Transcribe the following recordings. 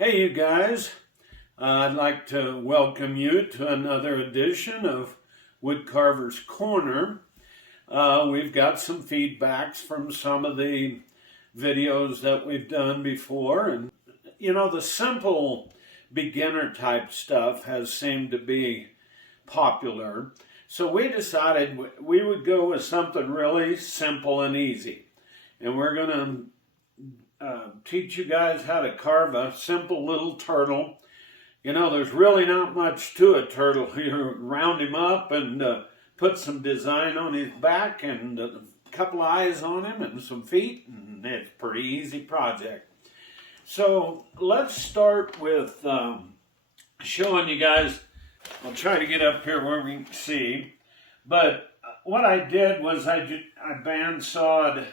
Hey, you guys. I'd like to welcome you to another edition of Woodcarver's Corner. We've got some feedbacks from some of the videos that we've done before. And, you know, the simple beginner type stuff has seemed to be popular. So we decided we would go with something really simple and easy. And we're going to teach you guys how to carve a simple little turtle. You know, there's really not much to a turtle. You round him up and put some design on his back and a couple eyes on him and some feet, and it's a pretty easy project. So let's start with showing you guys. I'll try to get up here where we can see. But what I did was I bandsawed.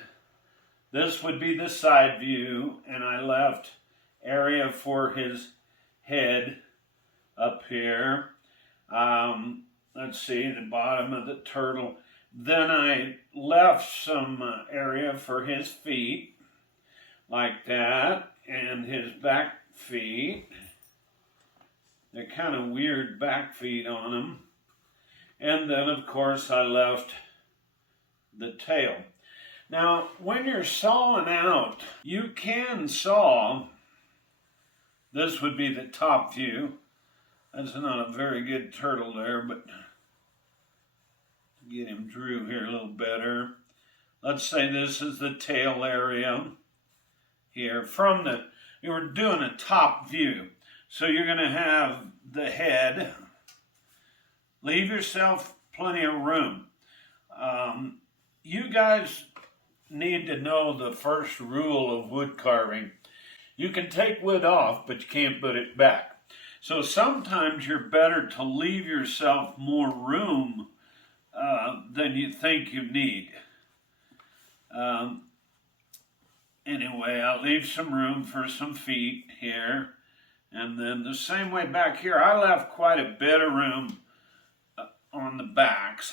This would be the side view, and I left area for his head up here. Let's see, the bottom of the turtle. Then I left some area for his feet, like that, and his back feet. They're kind of weird back feet on him. And then, of course, I left the tail. Now, when you're sawing out, you can saw, this would be the top view. That's not a very good turtle there, but get him through here a little better. Let's say this is the tail area here. You were doing a top view. So you're going to have the head. Leave yourself plenty of room. You guys need to know the first rule of wood carving. You can take wood off, but you can't put it back. So sometimes you're better to leave yourself more room than you think you need. Anyway, I'll leave some room for some feet here. And then the same way back here, I left quite a bit of room on the backs.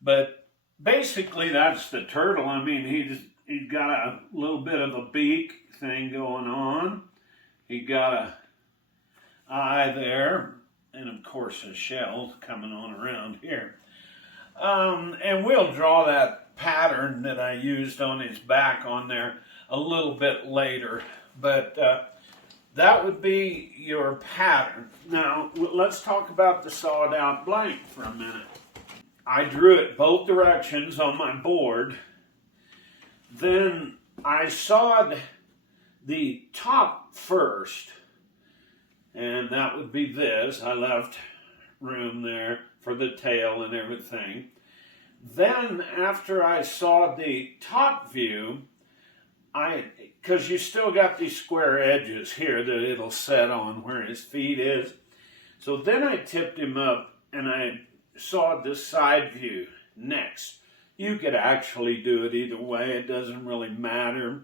But basically, that's the turtle. I mean, he's got a little bit of a beak thing going on. He got a eye there, and of course a shell coming on around here. And we'll draw that pattern that I used on his back on there a little bit later. But that would be your pattern. Now, let's talk about the sawed out blank for a minute. I drew it both directions on my board. Then I sawed the top first, and that would be this. I left room there for the tail and everything. Then after I sawed the top view, because you still got these square edges here that it'll set on where his feet is. So then I tipped him up and I sawed the side view next. You could actually do it either way. It doesn't really matter.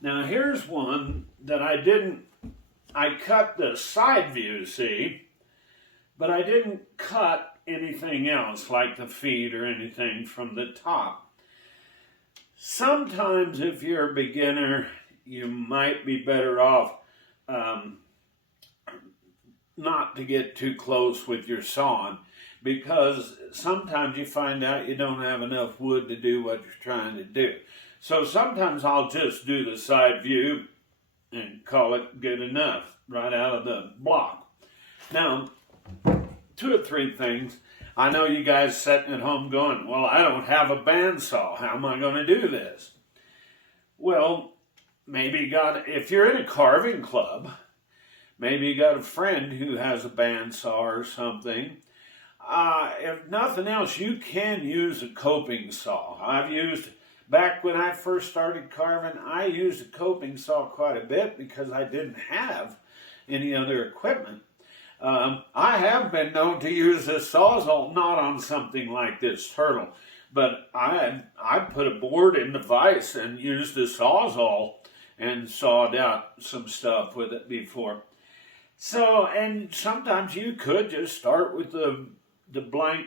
Now here's one that I cut the side view, see, but I didn't cut anything else like the feet or anything from the top. Sometimes if you're a beginner, you might be better off not to get too close with your sawing, because sometimes you find out you don't have enough wood to do what you're trying to do. So sometimes I'll just do the side view and call it good enough right out of the block. Now, 2 or 3 things. I know you guys sitting at home going, well, I don't have a bandsaw. How am I going to do this? Well, maybe if you're in a carving club, maybe you got a friend who has a bandsaw or something. If nothing else, you can use a coping saw. Back when I first started carving, I used a coping saw quite a bit because I didn't have any other equipment. I have been known to use a sawzall, not on something like this turtle, but I put a board in the vise and used a sawzall and sawed out some stuff with it before. So, and sometimes you could just start with the blank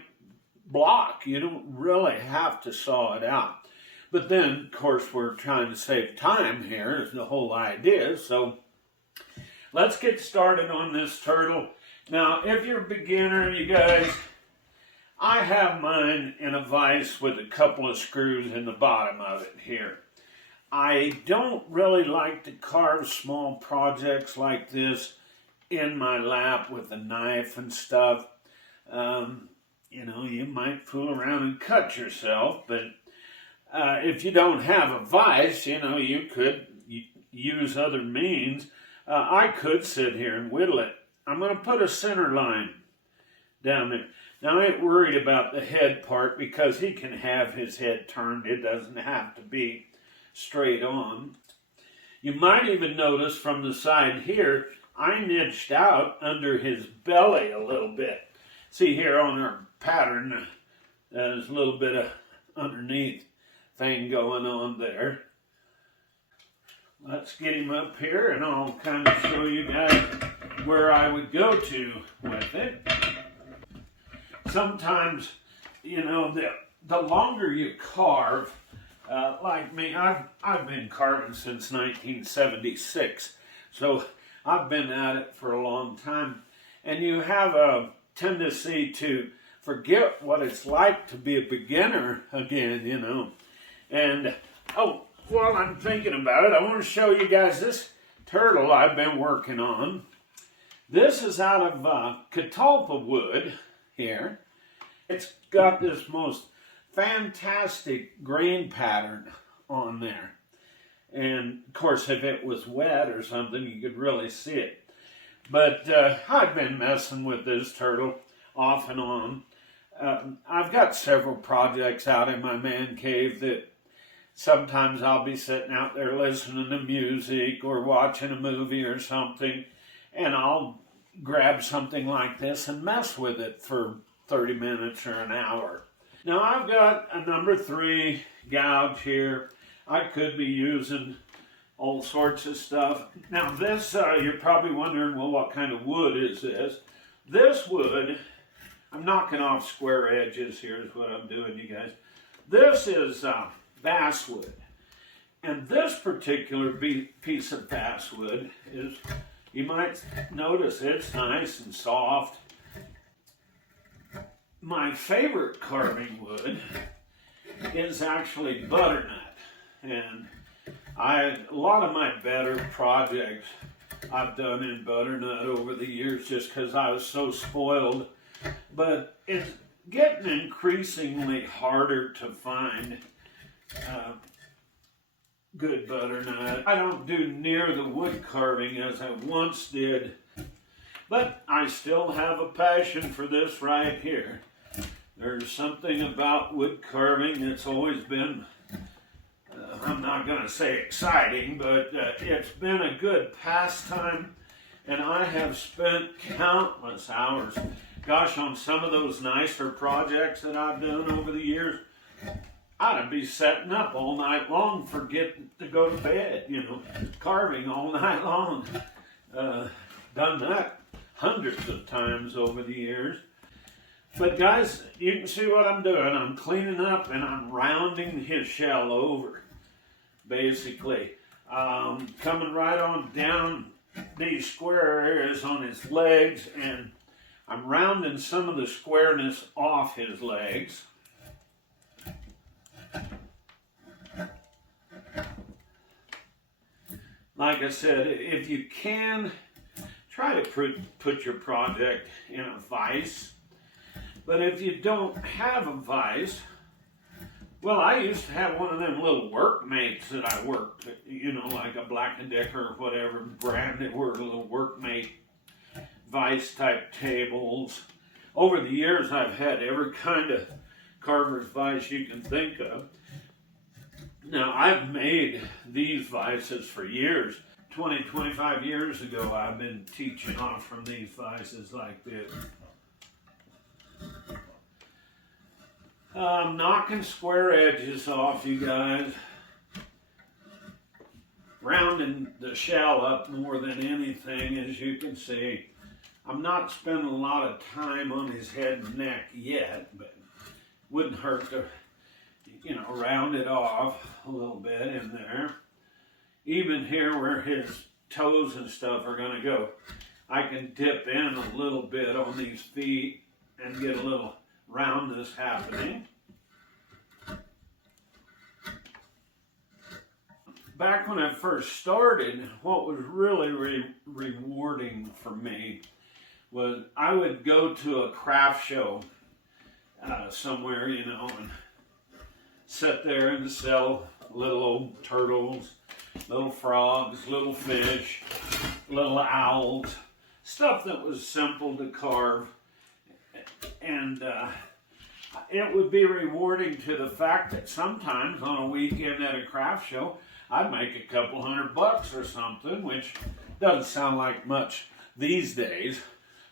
block. You don't really have to saw it out. But then, of course, we're trying to save time here is the whole idea. So let's get started on this turtle. Now, if you're a beginner, you guys, I have mine in a vise with a couple of screws in the bottom of it here. I don't really like to carve small projects like this in my lap with a knife and stuff. You know, you might fool around and cut yourself, but if you don't have a vise, you know, you could use other means. I could sit here and whittle it. I'm going to put a center line down there. Now, I ain't worried about the head part because he can have his head turned. It doesn't have to be straight on. You might even notice from the side here, I niched out under his belly a little bit. See here on our pattern, there's a little bit of underneath thing going on there. Let's get him up here and I'll kind of show you guys where I would go to with it. Sometimes, you know, the longer you carve, like me, I've been carving since 1976, so I've been at it for a long time, and you have a tendency to forget what it's like to be a beginner again, you know. And, oh, while I'm thinking about it, I want to show you guys this turtle I've been working on. This is out of catalpa wood here. It's got this most fantastic grain pattern on there. And, of course, if it was wet or something, you could really see it. But I've been messing with this turtle off and on. I've got several projects out in my man cave that sometimes I'll be sitting out there listening to music or watching a movie or something, and I'll grab something like this and mess with it for 30 minutes or an hour. Now I've got a number 3 gouge here. I could be using all sorts of stuff. Now this, you're probably wondering, well, what kind of wood is this? This wood, I'm knocking off square edges here is what I'm doing, you guys. This is basswood. And this particular piece of basswood is, you might notice it's nice and soft. My favorite carving wood is actually butternut, and a lot of my better projects I've done in butternut over the years just because I was so spoiled, but it's getting increasingly harder to find good butternut. I don't do near the wood carving as I once did, but I still have a passion for this right here. There's something about wood carving that's always been, I'm not going to say exciting, but it's been a good pastime, and I have spent countless hours. Gosh, on some of those nicer projects that I've done over the years, I'd be setting up all night long, forgetting to go to bed, you know, carving all night long. Done that hundreds of times over the years. But guys, you can see what I'm doing. I'm cleaning up and I'm rounding his shell over, basically. Coming right on down these square areas on his legs, and I'm rounding some of the squareness off his legs. Like I said, if you can, try to put your project in a vise. But if you don't have a vise, well, I used to have one of them little workmates that I worked, you know, like a Black & Decker or whatever brand. They were little workmate vise type tables. Over the years, I've had every kind of carver's vise you can think of. Now, I've made these vises for years. 20, 25 years ago, I've been teaching off from these vises like this. Knocking square edges off, you guys. Rounding the shell up more than anything, as you can see. I'm not spending a lot of time on his head and neck yet, but wouldn't hurt to, you know, round it off a little bit in there. Even here where his toes and stuff are going to go, I can dip in a little bit on these feet and get a little roundness happening. Back when I first started, what was really rewarding for me was I would go to a craft show somewhere, you know, and sit there and sell little old turtles, little frogs, little fish, little owls, stuff that was simple to carve. And it would be rewarding to the fact that sometimes on a weekend at a craft show, I'd make a couple $100 or something, which doesn't sound like much these days.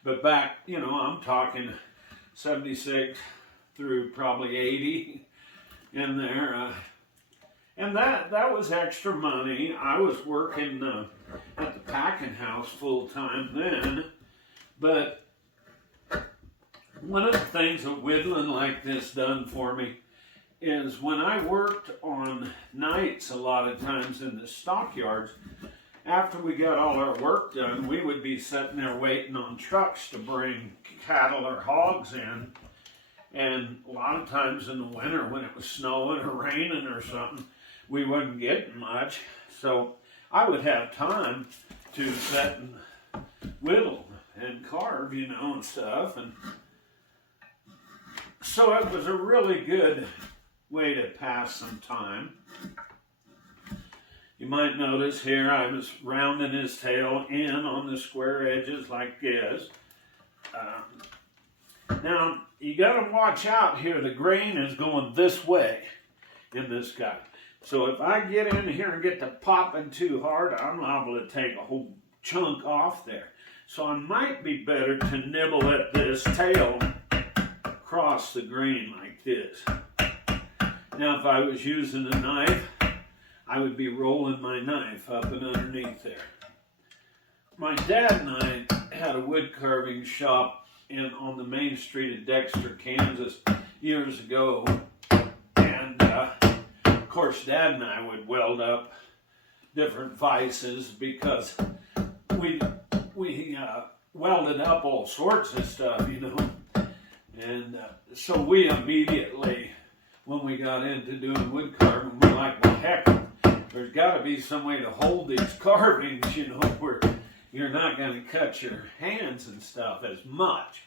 But back, you know, I'm talking 76 through probably 80 in there. And that was extra money. I was working at the packing house full time then. But one of the things that whittling like this done for me is when I worked on nights a lot of times in the stockyards, after we got all our work done, we would be sitting there waiting on trucks to bring cattle or hogs in. And a lot of times in the winter when it was snowing or raining or something, we wasn't getting much. So I would have time to sit and whittle and carve, you know, and stuff. And so it was a really good way to pass some time. You might notice here I was rounding his tail in on the square edges like this. Now, you got to watch out here. The grain is going this way in this guy. So if I get in here and get to popping too hard, I'm liable to take a whole chunk off there. So I might be better to nibble at this tail across the grain like this. Now, if I was using a knife, I would be rolling my knife up and underneath there. My dad and I had a wood carving shop on the main street of Dexter, Kansas years ago. And of course, Dad and I would weld up different vices because we welded up all sorts of stuff, you know. And so we immediately, when we got into doing wood carving, we're like, well, heck, there's got to be some way to hold these carvings, you know, where you're not going to cut your hands and stuff as much.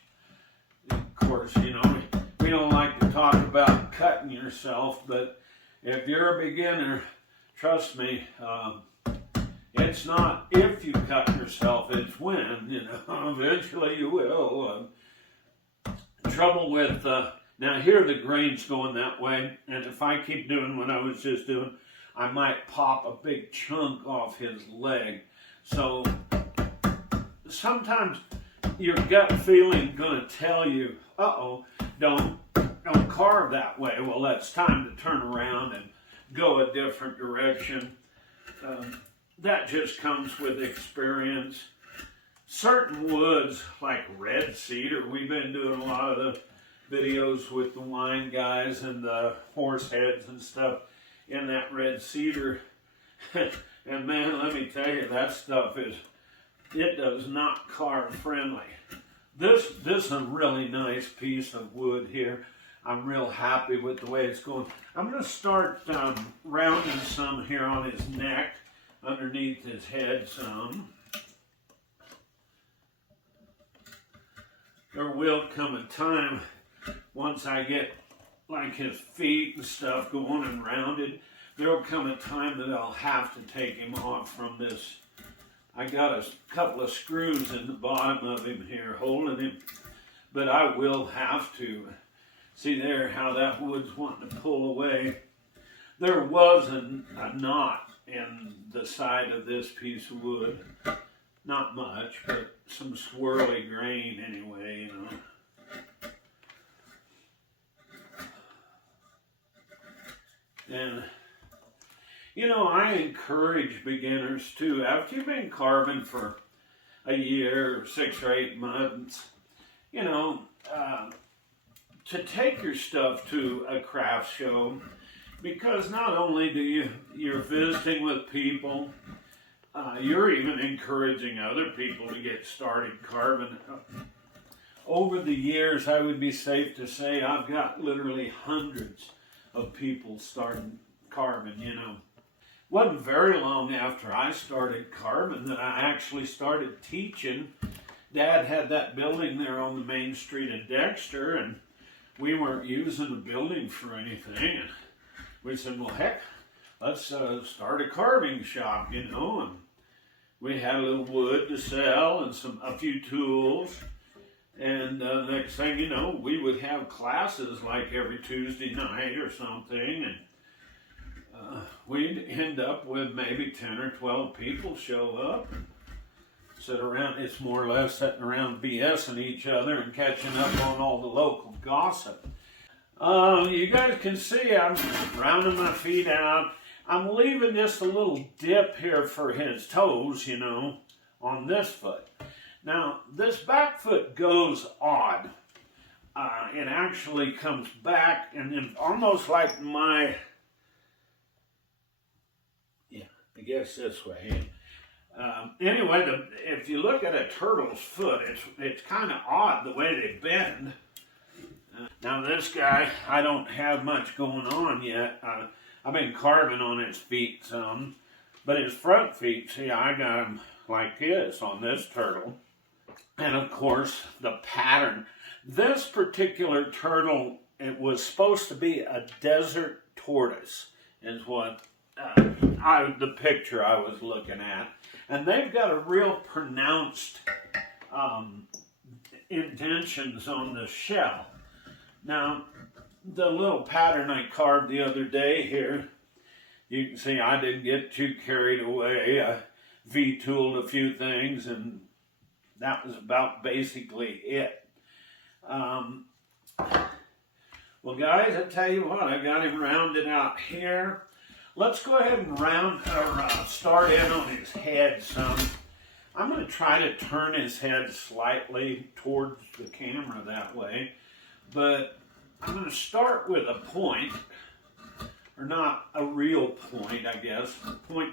Of course, you know, we don't like to talk about cutting yourself, but if you're a beginner, trust me, it's not if you cut yourself, it's when, you know, eventually you will. Trouble with, now here the grain's going that way, and if I keep doing what I was just doing, I might pop a big chunk off his leg. So sometimes your gut feeling gonna tell you, uh-oh, don't carve that way. Well, it's time to turn around and go a different direction. That just comes with experience. Certain woods, like red cedar, we've been doing a lot of the videos with the wine guys and the horse heads and stuff in that red cedar. And man, let me tell you, that stuff it does not carve friendly. This is a really nice piece of wood here. I'm real happy with the way it's going. I'm going to start rounding some here on his neck, underneath his head some. There will come a time, once I get like his feet and stuff going and rounded, there will come a time that I'll have to take him off from this. I got a couple of screws in the bottom of him here holding him, but I will have to. See there how that wood's wanting to pull away. There was a knot in the side of this piece of wood. Not much, but some swirly grain anyway, you know. And, you know, I encourage beginners too, after you've been carving for a year, 6 or 8 months, you know, to take your stuff to a craft show because not only do you're visiting with people, you're even encouraging other people to get started carving. Over the years, I would be safe to say I've got literally hundreds of people starting carving, you know. Wasn't very long after I started carving that I actually started teaching. Dad had that building there on the main street of Dexter, and we weren't using the building for anything. And we said, well, heck, let's start a carving shop, you know. And we had a little wood to sell and a few tools. And next thing you know, we would have classes like every Tuesday night or something. And we'd end up with maybe 10 or 12 people show up and sit around. It's more or less sitting around BSing each other and catching up on all the local gossip. You guys can see I'm rounding my feet out. I'm leaving just a little dip here for his toes, you know, on this foot. Now, this back foot goes odd. It actually comes back and then almost like my, I guess this way. Anyway, if you look at a turtle's foot, it's kind of odd the way they bend. Now this guy, I don't have much going on yet. I've been carving on his feet some, but his front feet, see, I got them like this on this turtle. And of course, the pattern. This particular turtle, it was supposed to be a desert tortoise, is what the picture I was looking at. And they've got a real pronounced indentions on the shell. Now, the little pattern I carved the other day here, you can see I didn't get too carried away. I V-tooled a few things, and that was about basically it. Well, guys, I tell you what, I got him rounded out here. Let's go ahead and start in on his head some. I'm going to try to turn his head slightly towards the camera that way, but I'm going to start with a point, or not a real point, I guess, point,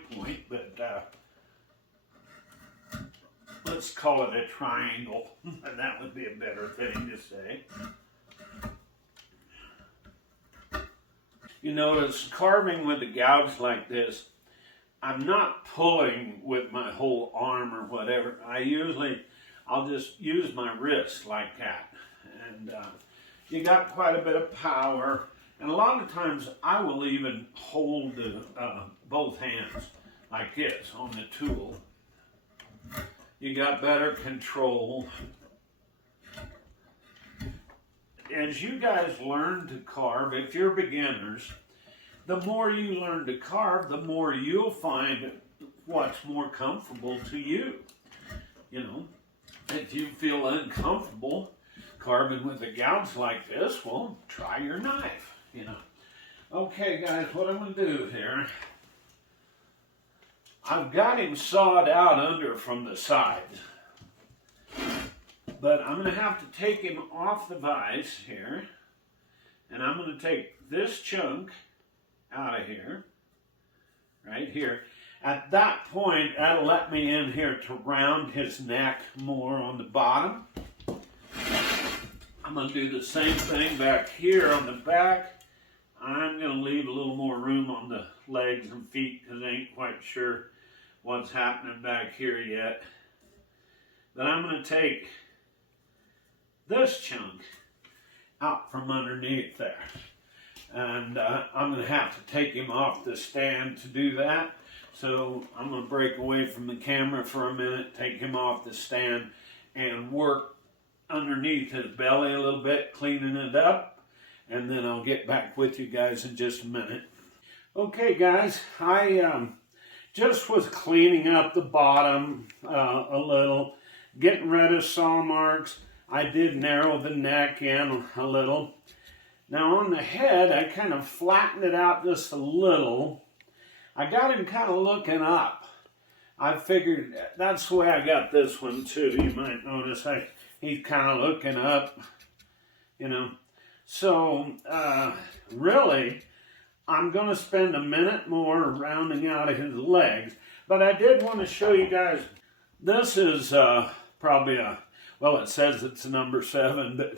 but let's call it a triangle, and that would be a better thing to say. You notice, carving with a gouge like this, I'm not pulling with my whole arm or whatever. I'll just use my wrist like that. And you got quite a bit of power. And a lot of times I will even hold both hands like this on the tool. You got better control. As you guys learn to carve, if you're beginners, the more you learn to carve, the more you'll find what's more comfortable to you. You know, if you feel uncomfortable carving with a gouge like this, well, try your knife, you know. Okay, guys, what I'm going to do here, I've got him sawed out under from the sides. But I'm going to have to take him off the vise here. And I'm going to take this chunk out of here. Right here. At that point, that'll let me in here to round his neck more on the bottom. I'm going to do the same thing back here on the back. I'm going to leave a little more room on the legs and feet because I ain't quite sure what's happening back here yet. But I'm going to take this chunk out from underneath there. And I'm going to have to take him off the stand to do that. So I'm going to break away from the camera for a minute, take him off the stand, and work underneath his belly a little bit, cleaning it up. And then I'll get back with you guys in just a minute. Okay, guys, I just was cleaning up the bottom a little, getting rid of saw marks. I did narrow the neck in a little. Now on the head, I kind of flattened it out just a little. I got him kind of looking up. I figured that's the way I got this one too. You might notice he's kind of looking up, you know. So really, I'm going to spend a minute more rounding out his legs, but I did want to show you guys, this is probably well, it says it's a number 7, but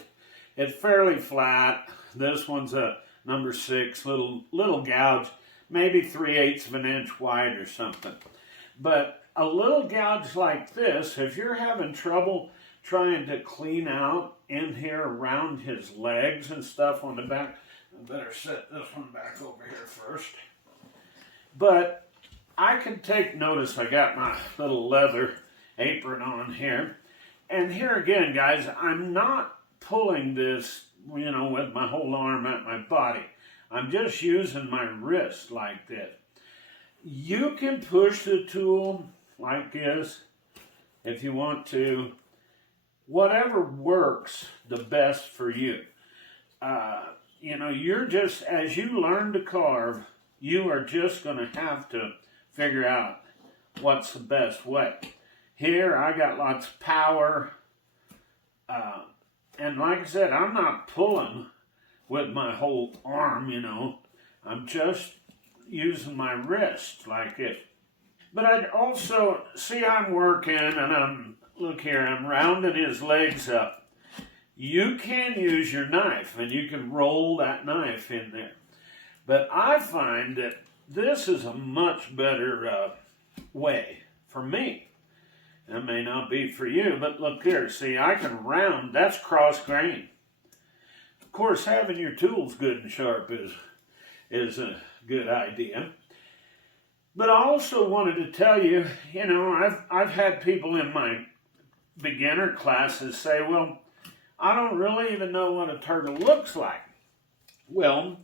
it's fairly flat. This one's a number 6, little gouge, maybe 3/8 of an inch wide or something. But a little gouge like this, if you're having trouble trying to clean out in here around his legs and stuff on the back, I better set this one back over here first. But I can take notice, I got my little leather apron on here. And here again, guys, I'm not pulling this, you know, with my whole arm at my body. I'm just using my wrist like this. You can push the tool like this if you want to. Whatever works the best for you. You know, you're just, as you learn to carve, you are just going to have to figure out what's the best way. Here, I got lots of power. And like I said, I'm not pulling with my whole arm, you know. I'm just using my wrist like this. But I'd also, see I'm working and look here, I'm rounding his legs up. You can use your knife and you can roll that knife in there. But I find that this is a much better way for me. That may not be for you, but look here, see, I can round, that's cross grain. Of course, having your tools good and sharp is a good idea. But I also wanted to tell you, you know, I've had people in my beginner classes say, well, I don't really even know what a turtle looks like. Well,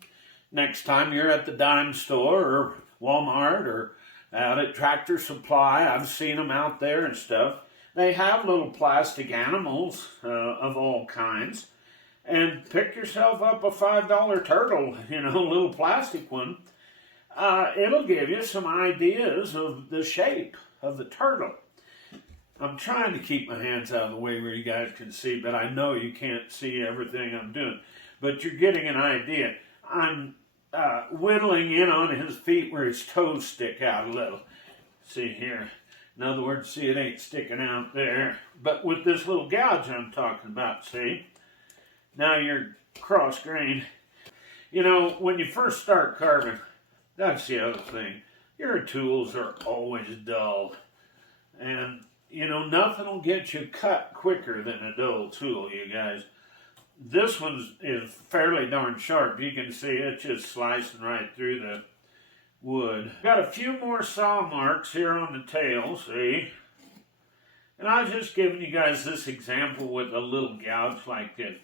next time you're at the dime store or Walmart or out at Tractor Supply, I've seen them out there and stuff. They have little plastic animals of all kinds. And pick yourself up a $5 turtle, you know, a little plastic one. It'll give you some ideas of the shape of the turtle. I'm trying to keep my hands out of the way where you guys can see, but I know you can't see everything I'm doing. But you're getting an idea. I'm whittling in on his feet where his toes stick out a little. See here. In other words, see, it ain't sticking out there. But with this little gouge I'm talking about, see? Now you're cross grain. You know, when you first start carving, that's the other thing. Your tools are always dull. And, you know, nothing will get you cut quicker than a dull tool, you guys. This one is fairly darn sharp. You can see it's just slicing right through the wood. Got a few more saw marks here on the tail, see? And I was just giving you guys this example with a little gouge like this.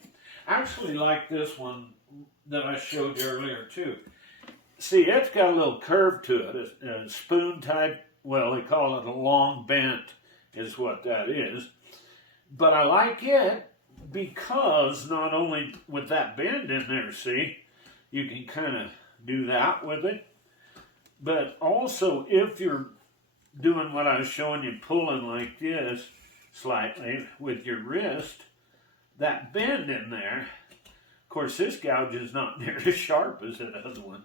Actually like this one that I showed you earlier too. See, it's got a little curve to it, a spoon type, well, they call it a long bent is what that is. But I like it because not only with that bend in there, see, you can kind of do that with it. But also if you're doing what I was showing you, pulling like this slightly with your wrist, that bend in there, of course this gouge is not near as sharp as that other one.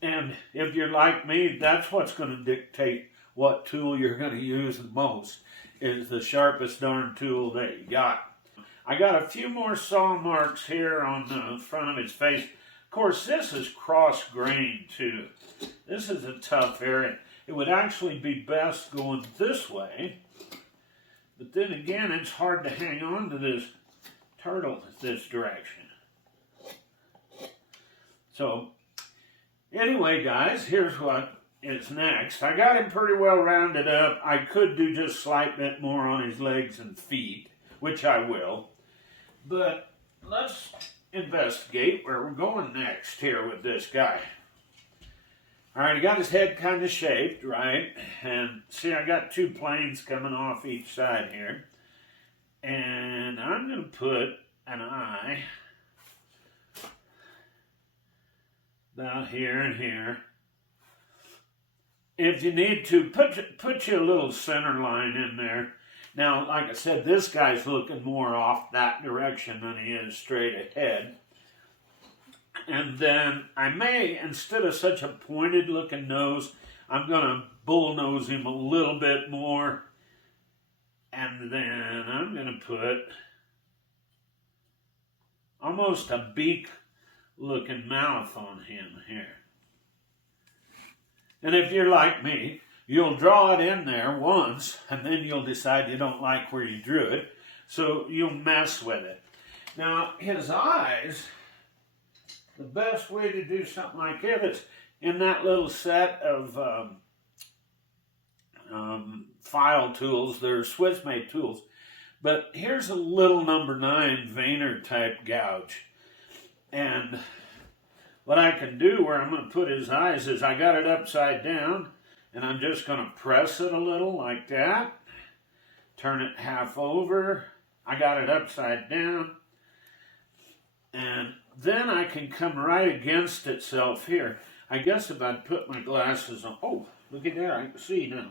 And if you're like me, that's what's going to dictate what tool you're going to use the most, is the sharpest darn tool that you got. I got a few more saw marks here on the front of his face. Of course, this is cross grain too. This is a tough area. It would actually be best going this way. But then again, it's hard to hang on to this turtle this direction. So, anyway, guys, here's what is next. I got him pretty well rounded up. I could do just a slight bit more on his legs and feet, which I will. But let's investigate where we're going next here with this guy. All right, he got his head kind of shaped, right? And see, I got two planes coming off each side here. And I'm going to put an eye about here and here. If you need to, put you a little center line in there. Now, like I said, this guy's looking more off that direction than he is straight ahead. And then I may, instead of such a pointed looking nose, I'm going to bullnose him a little bit more. And then I'm going to put almost a beak looking mouth on him here. And if you're like me, you'll draw it in there once, and then you'll decide you don't like where you drew it, so you'll mess with it. Now, his eyes, the best way to do something like it is in that little set of file tools. They're Swiss-made tools. But here's a little number 9 Vayner type gouge. And what I can do where I'm going to put his eyes is I got it upside down, and I'm just going to press it a little like that. Turn it half over. I got it upside down. And then I can come right against itself here. I guess if I'd put my glasses on. Oh, look at there. I can see now.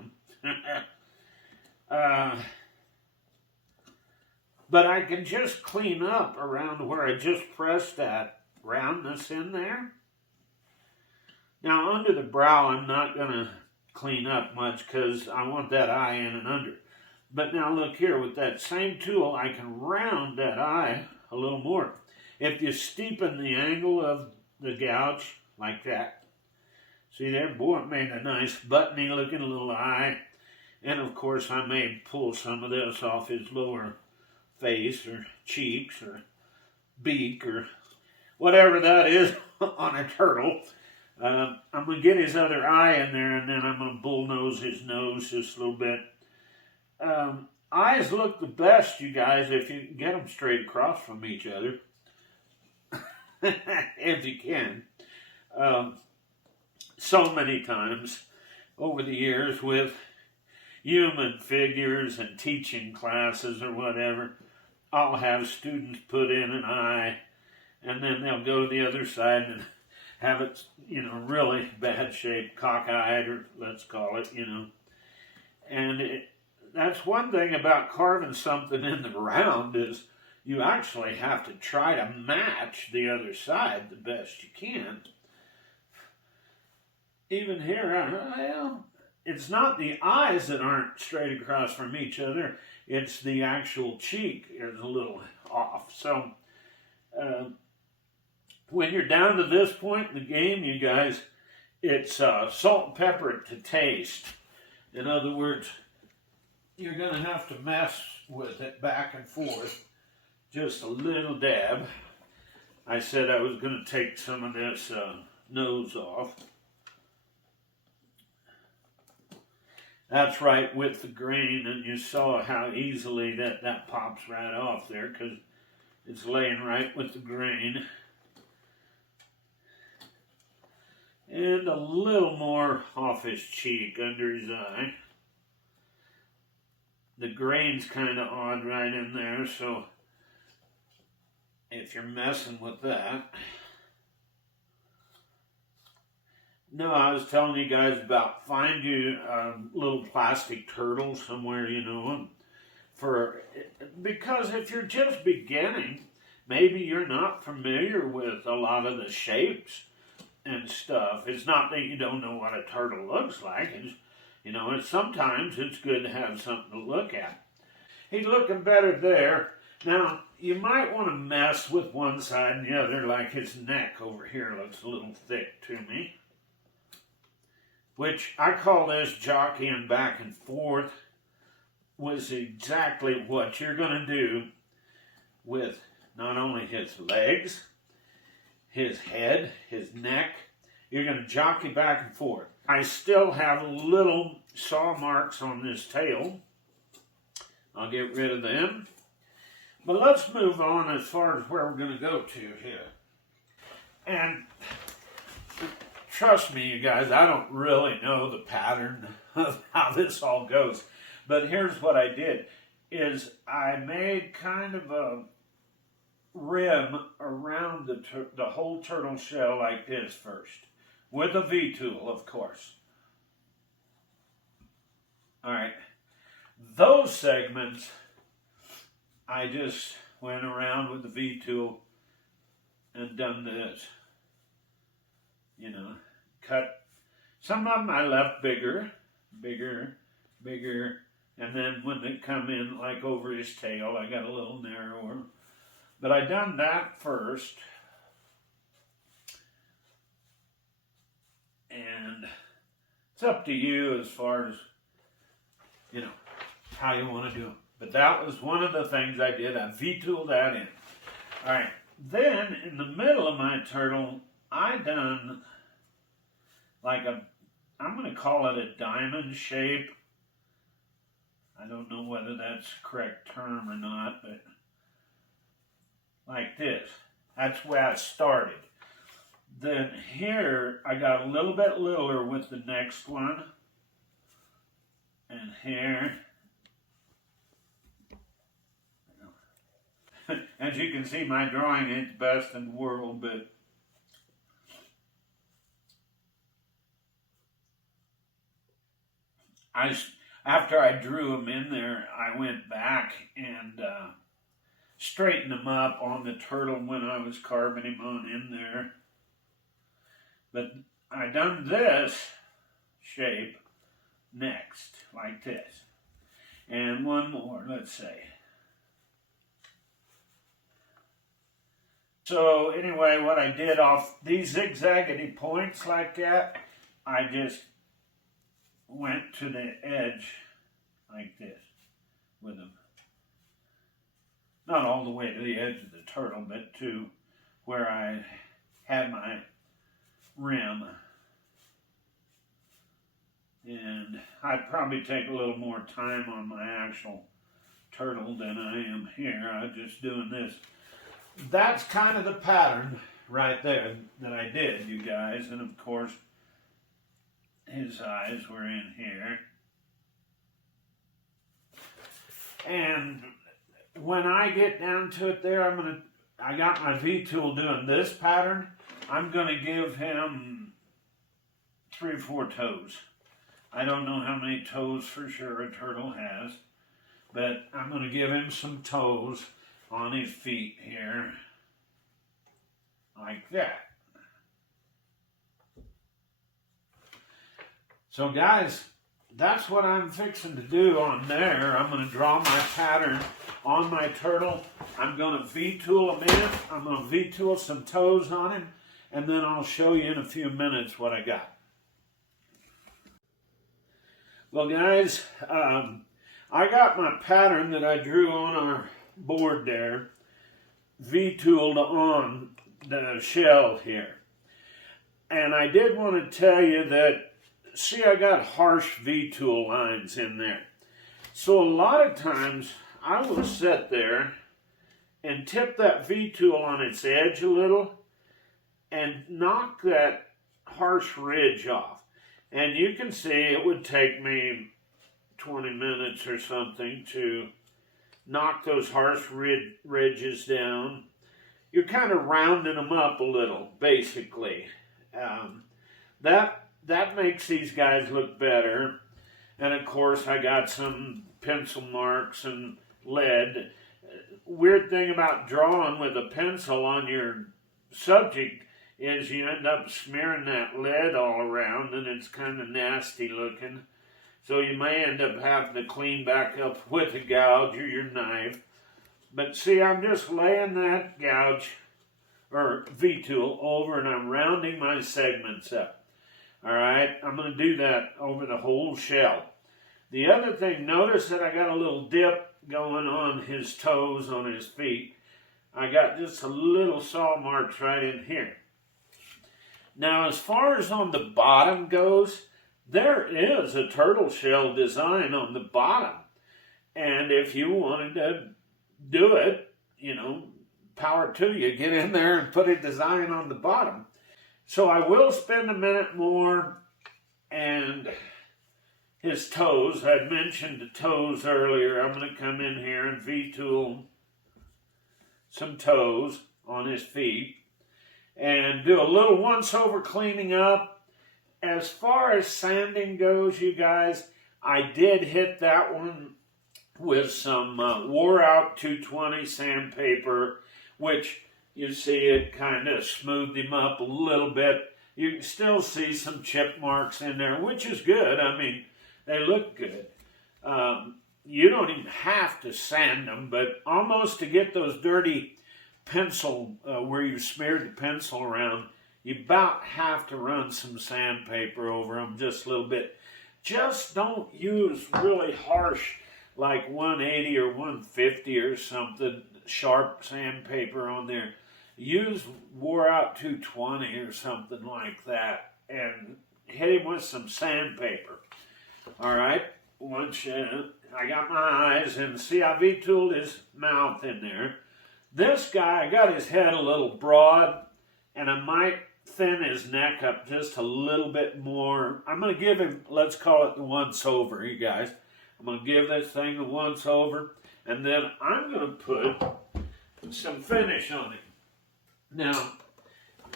But I can just clean up around where I just pressed that roundness in there. Now, under the brow, I'm not going to clean up much because I want that eye in and under. But now look here, with that same tool, I can round that eye a little more. If you steepen the angle of the gouge like that, see there, boy, it made a nice buttony looking little eye. And of course, I may pull some of this off his lower face or cheeks or beak or whatever that is on a turtle. I'm going to get his other eye in there, and then I'm going to bullnose his nose just a little bit. Eyes look the best, you guys, if you get them straight across from each other. If you can. So many times over the years with human figures and teaching classes or whatever, I'll have students put in an eye, and then they'll go to the other side and have it, really bad shape, cockeyed, or let's call it, And that's one thing about carving something in the round is you actually have to try to match the other side the best you can. Even here, it's not the eyes that aren't straight across from each other. It's the actual cheek is a little off. So when you're down to this point in the game, you guys, it's salt and pepper to taste. In other words, you're going to have to mess with it back and forth. Just a little dab. I said I was going to take some of this nose off. That's right, with the grain, and you saw how easily that pops right off there because it's laying right with the grain. And a little more off his cheek, under his eye. The grain's kind of odd right in there, so if you're messing with that. No, I was telling you guys about find you a little plastic turtle somewhere, because if you're just beginning, maybe you're not familiar with a lot of the shapes and stuff. It's not that you don't know what a turtle looks like. Sometimes it's good to have something to look at. He's looking better there. Now, you might want to mess with one side and the other, like his neck over here looks a little thick to me. Which I call this jockeying back and forth, was exactly what you're going to do with not only his legs, his head, his neck. You're going to jockey back and forth. I still have little saw marks on this tail. I'll get rid of them. But let's move on as far as where we're going to go to here. And trust me, you guys, I don't really know the pattern of how this all goes. But here's what I did, is I made kind of a rim around the whole turtle shell like this first. With a V-tool, of course. All right. Those segments, I just went around with the V-tool and done this. you know, cut. Some of them I left bigger, and then when they come in like over his tail, I got a little narrower. But I done that first. And it's up to you as far as, you know, how you want to do it. But that was one of the things I did. I V-tooled that in. All right. Then, in the middle of my turtle, I done like I'm going to call it a diamond shape. I don't know whether that's the correct term or not, but like this. That's where I started. Then here, I got a little bit littler with the next one. And here. As you can see, my drawing ain't the best in the world, but after I drew them in there, I went back and straightened them up on the turtle when I was carving him on in there. But I done this shape next, like this. And one more, let's say. So anyway, what I did off these zigzaggedy points like that, I just went to the edge like this with them. Not all the way to the edge of the turtle, but to where I had my rim. And I'd probably take a little more time on my actual turtle than I am here. I'm just doing this. That's kind of the pattern right there that I did, you guys. And of course, his eyes were in here. And when I get down to it there, I got my V-tool doing this pattern. I'm going to give him 3 or 4 toes. I don't know how many toes for sure a turtle has, but I'm going to give him some toes on his feet here, like that. So guys, that's what I'm fixing to do on there. I'm going to draw my pattern on my turtle. I'm going to V-tool him in. I'm going to V-tool some toes on him, and then I'll show you in a few minutes what I got. Well guys, I got my pattern that I drew on our board there V-tooled on the shell here. And I did want to tell you that, see, I got harsh V-tool lines in there. So a lot of times I will sit there and tip that V-tool on its edge a little and knock that harsh ridge off. And you can see it would take me 20 minutes or something to knock those harsh ridges down. You're kind of rounding them up a little, basically. That makes these guys look better. And of course, I got some pencil marks and lead. Weird thing about drawing with a pencil on your subject is you end up smearing that lead all around, and it's kind of nasty looking. So you may end up having to clean back up with a gouge or your knife. But see, I'm just laying that gouge or V-tool over, and I'm rounding my segments up. All right, I'm going to do that over the whole shell. The other thing, notice that I got a little dip going on his toes, on his feet. I got just a little saw marks right in here. Now, as far as on the bottom goes, there is a turtle shell design on the bottom. And if you wanted to do it, you know, power to you. Get in there and put a design on the bottom. So I will spend a minute more. And his toes, I'd mentioned the toes earlier. I'm going to come in here and V-tool some toes on his feet. And do a little once-over cleaning up. As far as sanding goes, you guys, I did hit that one with some wore-out 220 sandpaper, which you see it kind of smoothed him up a little bit. you can still see some chip marks in there, which is good. I mean, they look good. You don't even have to sand them, but almost to get those dirty pencil, where you smeared the pencil around, you about have to run some sandpaper over them just a little bit. Just don't use really harsh, like 180 or 150 or something, sharp sandpaper on there. Use wore out 220 or something like that, and hit him with some sandpaper. All right, once I got my eyes, and see, I V-tooled his mouth in there. This guy, I got his head a little broad, and I might thin his neck up just a little bit more. I'm going to give him, let's call it the once over, you guys. I'm going to give this thing the once over, and then I'm going to put some finish on it. Now,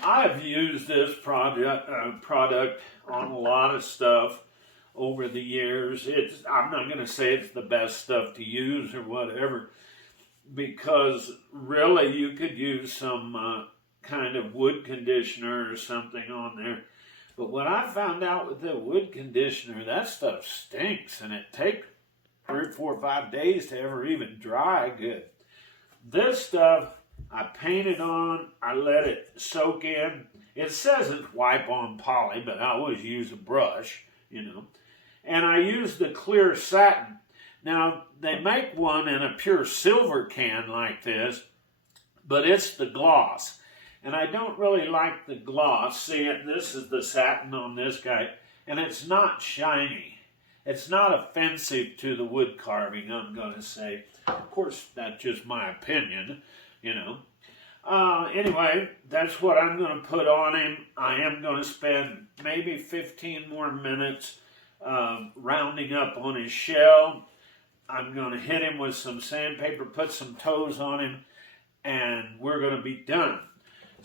I've used this product on a lot of stuff over the years. I'm not going to say it's the best stuff to use or whatever, because really you could use some kind of wood conditioner or something on there. But what I found out with the wood conditioner, that stuff stinks, and it takes 3, 4, 5 days to ever even dry good. This stuff, I painted on, I let it soak in. It says it's wipe on poly, but I always use a brush, you know. And I use the clear satin. Now, they make one in a pure silver can like this, but it's the gloss. And I don't really like the gloss. See, this is the satin on this guy, and it's not shiny. It's not offensive to the wood carving, I'm going to say. Of course, that's just my opinion, you know. Anyway, that's what I'm going to put on him. I am going to spend maybe 15 more minutes rounding up on his shell. I'm going to hit him with some sandpaper, put some toes on him, and we're going to be done.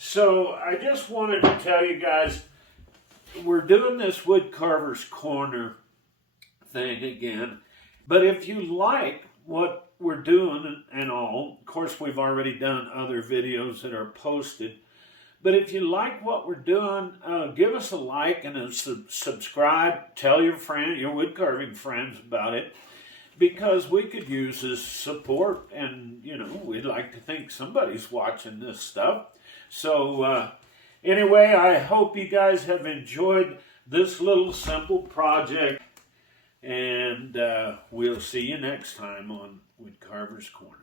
So I just wanted to tell you guys, we're doing this Woodcarver's Corner thing again. But if you like what we're doing and all, of course we've already done other videos that are posted. But if you like what we're doing, give us a like and a subscribe. Tell your woodcarving friends about it, because we could use this support, and you know, we'd like to think somebody's watching this stuff. So anyway, I hope you guys have enjoyed this little simple project, and we'll see you next time on Woodcarver's Corner.